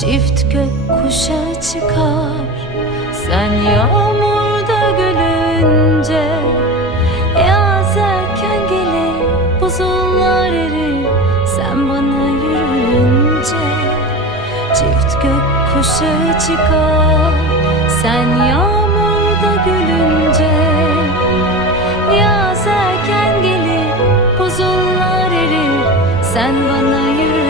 Çift gök kuşa çıkar. Sen yağmurda gülünce Yaz erken gelir buzullar erir. Sen bana yürüyünce Çift gök kuşa çıkar. Sen yağmurda gülünce Yaz erken gelir buzullar erir. Sen bana yürüyünce